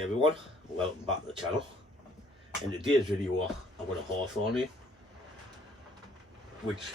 Hi everyone, welcome back to the channel. In today's video I've got a hawthorn here which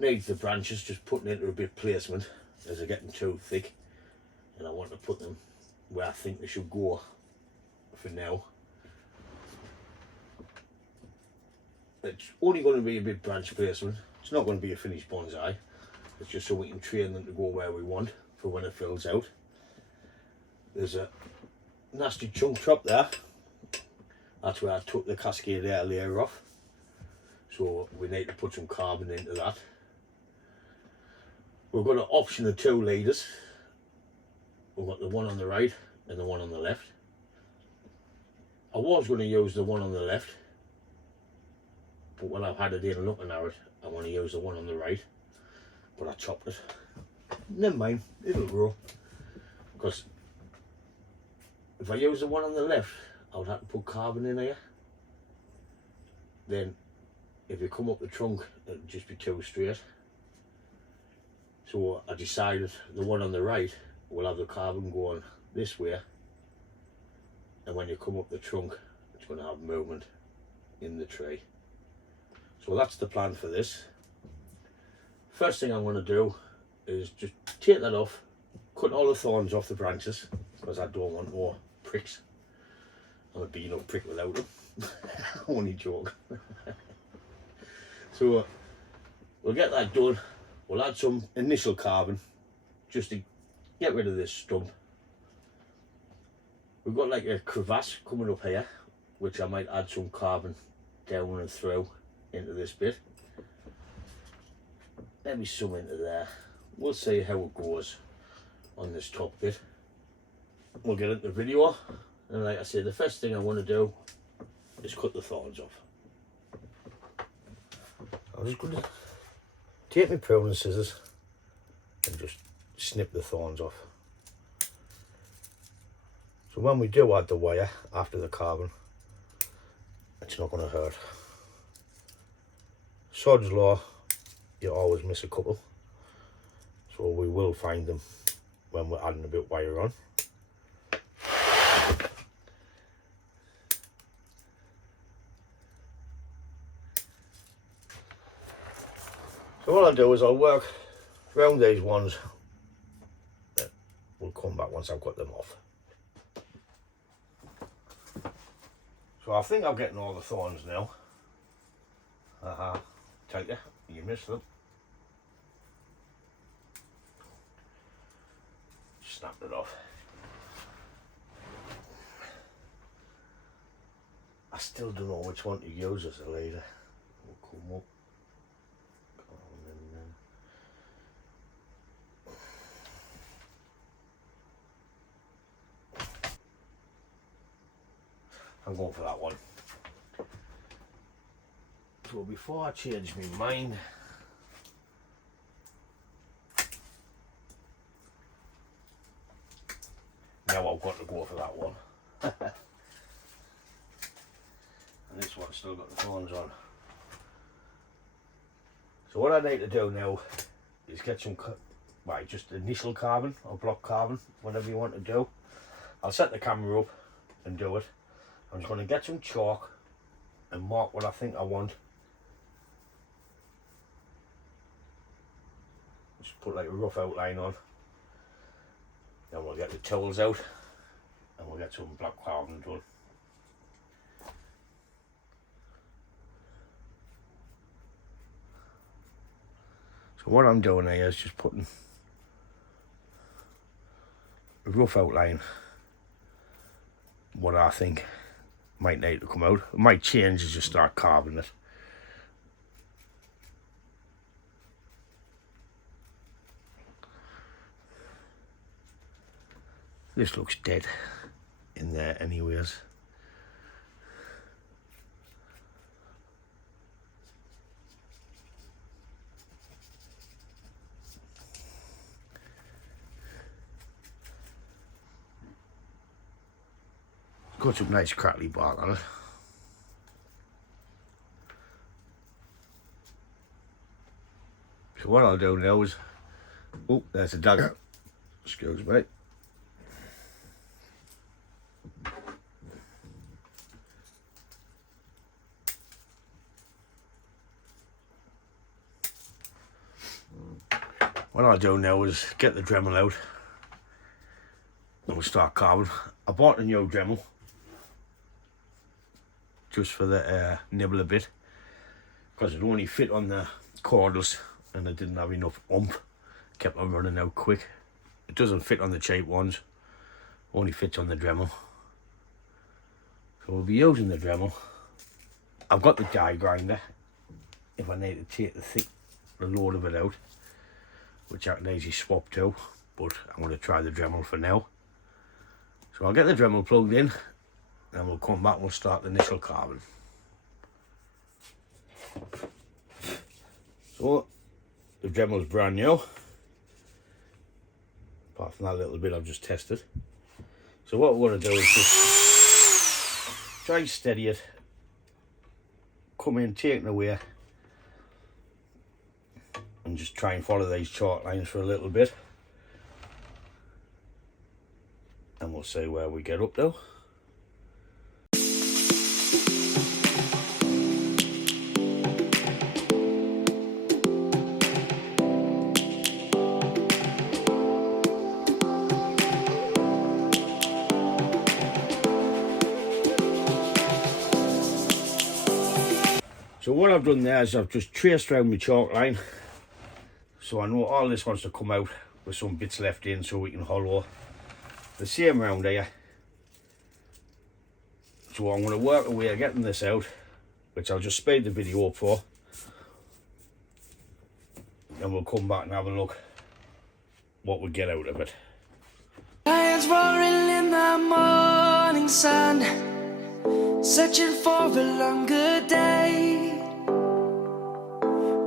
needs the branches just putting into a bit placement as they're getting too thick, and I want to put them where I think they should go for now. It's only going to be a bit branch placement, it's not going to be a finished bonsai, it's just so we can train them to go where we want for when it fills out. There's a nasty chunk chop there, that's where I took the cascade air layer off, so we need to put some carbon into that. We've got an option of 2 leaders. We've got the one on the right and the one on the left. I was going to use the one on the left, but when I've had it in looking at it, I want to use the one on the right, but I chopped it. Never mind, it'll grow, because if I use the one on the left, I would have to put carbon in here. Then if you come up the trunk, it'll just be too straight. So I decided the one on the right will have the carbon going this way, and when you come up the trunk, it's going to have movement in the tree. So that's the plan for this. First thing I'm going to do is just take that off, cut all the thorns off the branches, because I don't want more pricks. I'm a being up prick without them. Only joke. So we'll get that done. We'll add some initial carbon just to get rid of this stump. We've got like a crevasse coming up here, which I might add some carbon down and through into this bit. Maybe some into there. We'll see how it goes on this top bit. We'll get into the video, and like I said, the first thing I want to do is cut the thorns off. I'm just going to take my pruning scissors and just snip the thorns off. So when we do add the wire after the carbon, it's not going to hurt. Sod's law, you always miss a couple, so we will find them when we're adding a bit of wire on. So what I'll do is I'll work around these ones. We'll come back once I've got them off. So I think I'm getting all the thorns now. Take you missed them. Snapped it off. I still don't know which one to use as a leader. We'll come up. I'm going for that one. So before I change my mind, now I've got to go for that one. And this one's still got the thorns on. So what I need to do now is get some, just initial carbon or block carbon, whatever you want to do. I'll set the camera up and do it. I'm just going to get some chalk and mark what I think I want. Just put like a rough outline on. Then we'll get the tools out and we'll get some black carbon done. So what I'm doing here is just putting a rough outline, what I think might need to come out. It might change as you start carving it. This looks dead in there anyways. Got some nice crackly bark on it. So what I'll do now is, oh, there's a dagger. Excuse me. what I'll do now is get the Dremel out and we'll start carving. I bought a new Dremel just for the nibble a bit, because it only fit on the cordless and it didn't have enough oomph. Kept on running out quick. It doesn't fit on the cheap ones, only fits on the Dremel. So we'll be using the Dremel. I've got the die grinder if I need to take the load of it out, which I can easily swap to, but I'm going to try the Dremel for now. So I'll get the Dremel plugged in and we'll come back and we'll start the initial carving. So the Dremel's brand new, apart from that little bit I've just tested. So what we're going to do is just try and steady it, come in, take it away, and just try and follow these chalk lines for a little bit, and we'll see where we get up to. So what I've done there is I've just traced around my chalk line, so I know all this wants to come out with some bits left in so we can hollow. The same round here. So I'm going to work away at getting this out, which I'll just speed the video up for, and we'll come back and have a look what we get out of it. Lions roaring in the morning sun, searching for a longer day.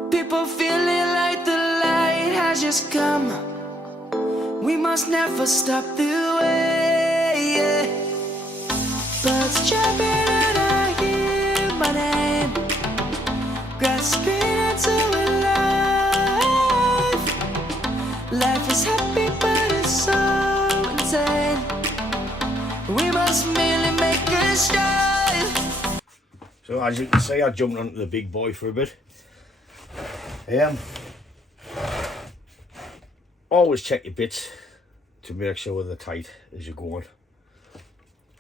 People feeling like the light has just come. We must never stop the way, yeah. Birds chirping and I hear my name, grasping into life. Life is happy but it's so insane. We must merely make a strive. So as you can see, I jumped onto the big boy for a bit. Always check your bits to make sure they're tight as you're going.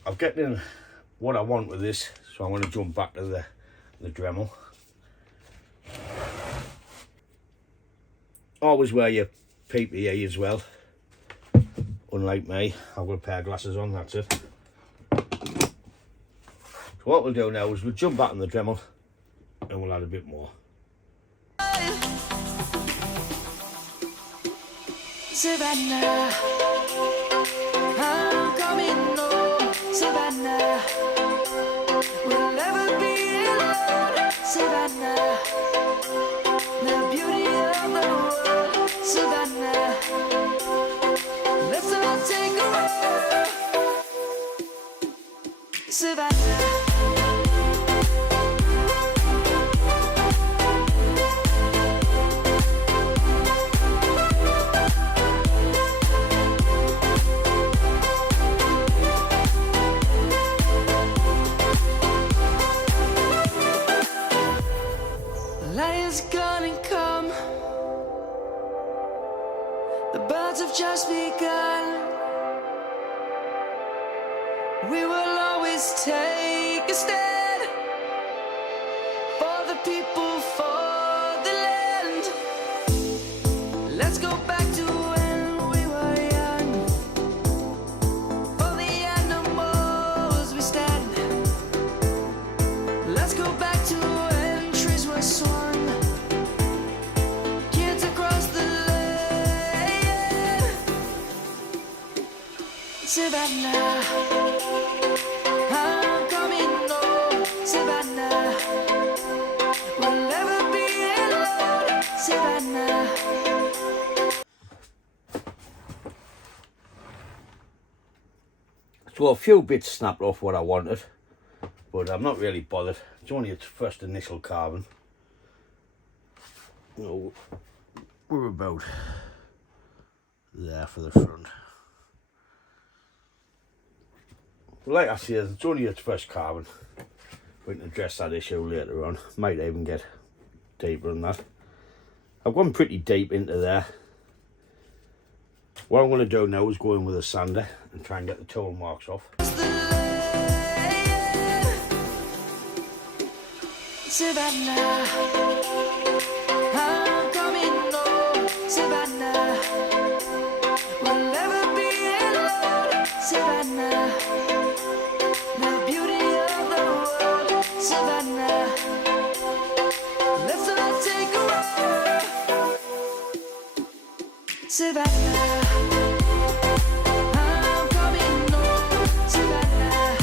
I'm getting what I want with this, so I'm going to jump back to the Dremel. Always wear your PPE as well. Unlike me, I've got a pair of glasses on, that's it. So what we'll do now is we'll jump back on the Dremel and we'll add a bit more. Savannah, I'm coming home. Savannah, we'll never be alone. Savannah, the beauty of the world. Savannah, let's all take a ride. Savannah. Lions gonna come. The birds have just begun. We will always take a stand for the people, for the land. Let's go back to when we were young. For the animals we stand. Let's go back to when trees were swung. Savannah, I'm coming home. Savannah, we'll never be alone. Savannah. So a few bits snapped off what I wanted, but I'm not really bothered. It's only its first initial carving. You know, we're about there for the front. Like I said, it's only its first carving. We can address that issue later on. Might even get deeper than that. I've gone pretty deep into there. What I'm going to do now is go in with a sander and try and get the tool marks off. Savannah, I'm coming home. Savannah, we'll never be alone. Savannah, the beauty of the world. Savannah, let's all take a walk. Savannah, I'm coming home. Savannah,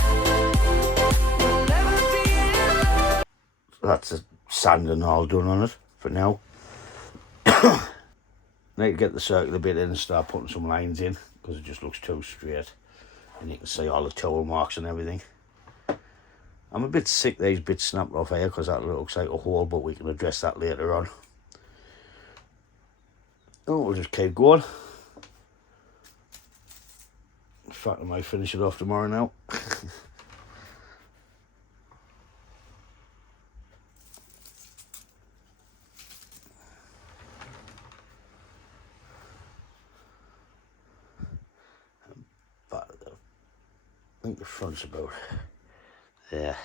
we'll never be alone. That's the sanding all done on it for now. Need to get the circular bit in and start putting some lines in because it just looks too straight, and you can see all the tool marks and everything. I'm a bit sick these bits snapped off here because that looks like a hole, but we can address that later on. Oh, we'll just keep going. In fact, I might finish it off tomorrow now. But I think the front's about there.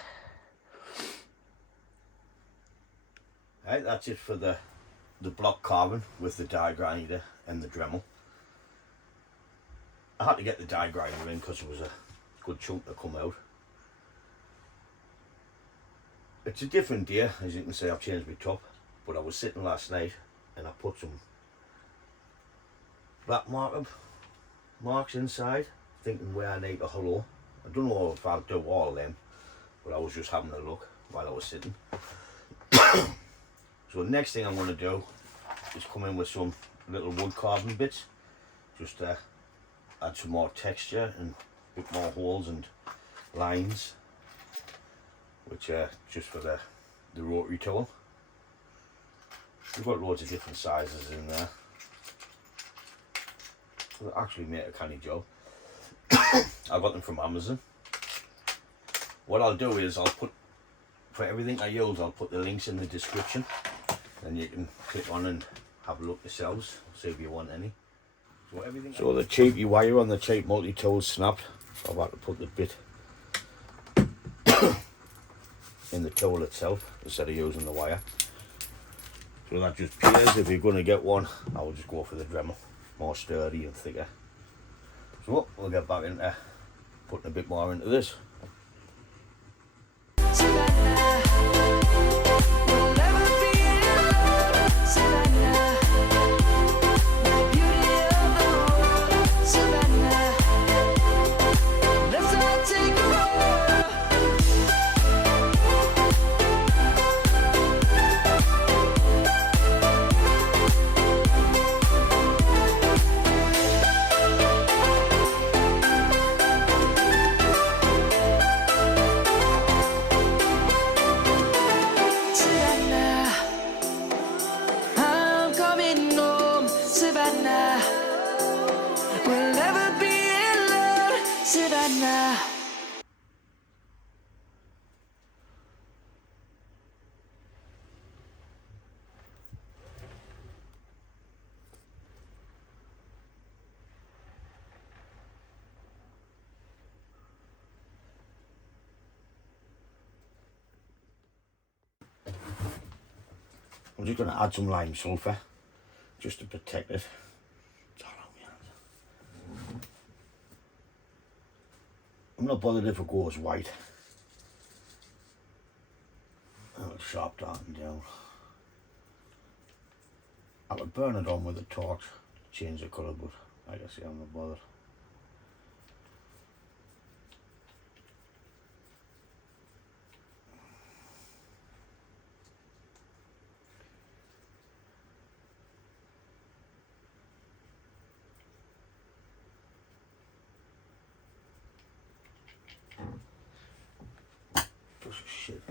Right, that's it for the block carving with the die grinder and the Dremel. I had to get the die grinder in because it was a good chunk to come out. It's a different day, as you can see. I've changed my top, but I was sitting last night and I put some black marks inside, thinking where I need a hollow. I don't know if I'll do all of them, but I was just having a look while I was sitting. So the next thing I'm going to do is come in with some little wood carving bits, just to add some more texture and a bit more holes and lines, which are just for the rotary tool. We've got loads of different sizes in there. They actually make a canny job. I got them from Amazon. What I'll do is I'll put, for everything I use, I'll put the links in the description, and you can click on and have a look yourselves, see if you want any. So the cheapy wire on the cheap multi-tool snapped, so I've had to put the bit in the tool itself instead of using the wire. So that just peels. If you're going to get one, I will just go for the Dremel, more sturdy and thicker. So we'll get back into putting a bit more into this. I'm just going to add some lime sulphur just to protect it. It's all on my hands. I'm not bothered if it goes white. I'll sharp darken down. I would burn it on with a torch to change the colour, but like I say, I'm not bothered. Shit.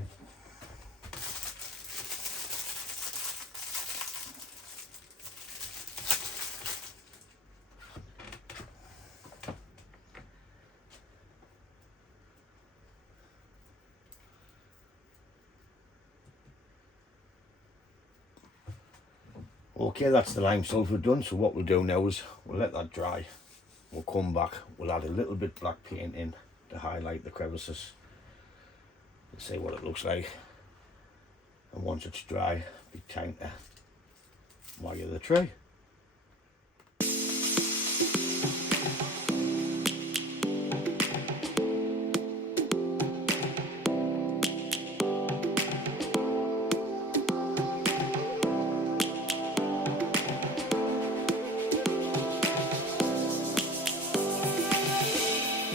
Okay, that's the lime sulphur done. So what we'll do now is we'll let that dry. We'll come back, we'll add a little bit black paint in to highlight the crevices and see what it looks like. And once it's dry, be time to wire the tray.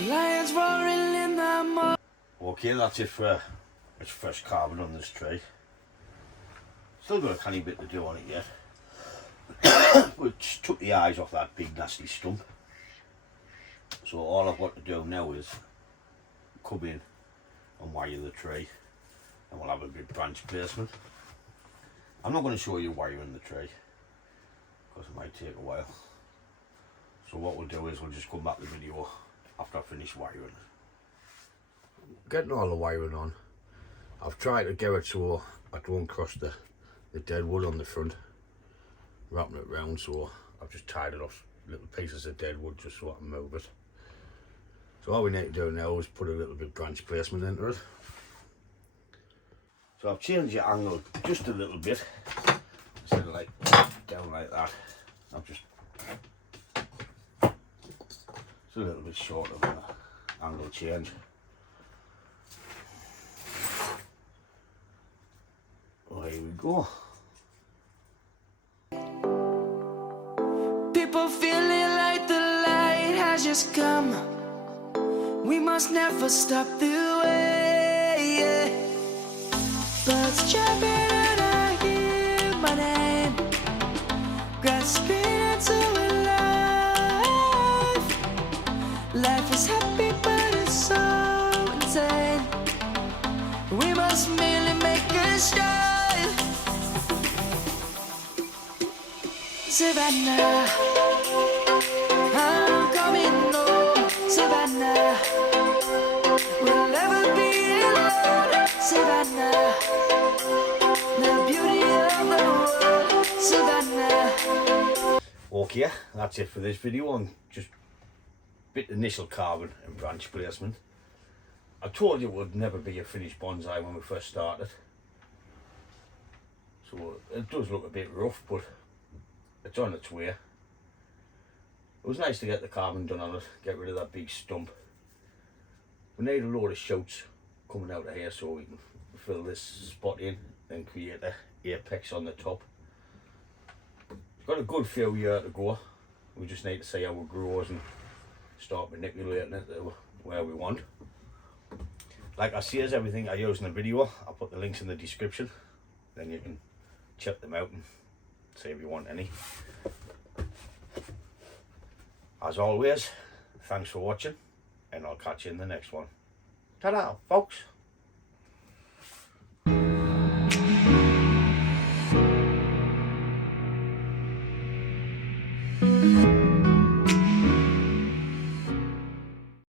Lions roaring in the mud. Okay, that's it for its first carving on this tray. Still got a tiny bit to do on it yet. But just took the eyes off that big nasty stump. So all I've got to do now is come in and wire the tray, and we'll have a good branch placement. I'm not going to show you wiring the tray because it might take a while. So what we'll do is we'll just come back to the video after I finish wiring. Getting all the wiring on, I've tried to get it so I don't cross the deadwood on the front, wrapping it round, so I've just tied it off little pieces of deadwood just so I can move it. So all we need to do now is put a little bit branch placement into it. So I've changed the angle just a little bit, instead of like down like that. I've just, it's a little bit shorter than the angle change. Well, here we go. People feeling like the light has just come. We must never stop the way. Yeah. Birds chirping and I hear my name, grasping into life. Life is happy but it's so insane. We must merely make a start. Savannah, I'm coming home. Savannah, we'll never be alone. Savannah, the beauty of the world. Savannah. Okay, that's it for this video on just a bit initial carving and branch placement. I told you it would never be a finished bonsai when we first started. So it does look a bit rough, but it's on its way. It was nice to get the carving done on it, get rid of that big stump. We need a load of shoots coming out of here so we can fill this spot in and create the apex on the top. It's got a good few years to go. We just need to see how it grows and start manipulating it to where we want. Like I say, everything I use in the video, I'll put the links in the description. Then you can check them out and see if you want any. As always, thanks for watching, and I'll catch you in the next one. Ta-da, folks!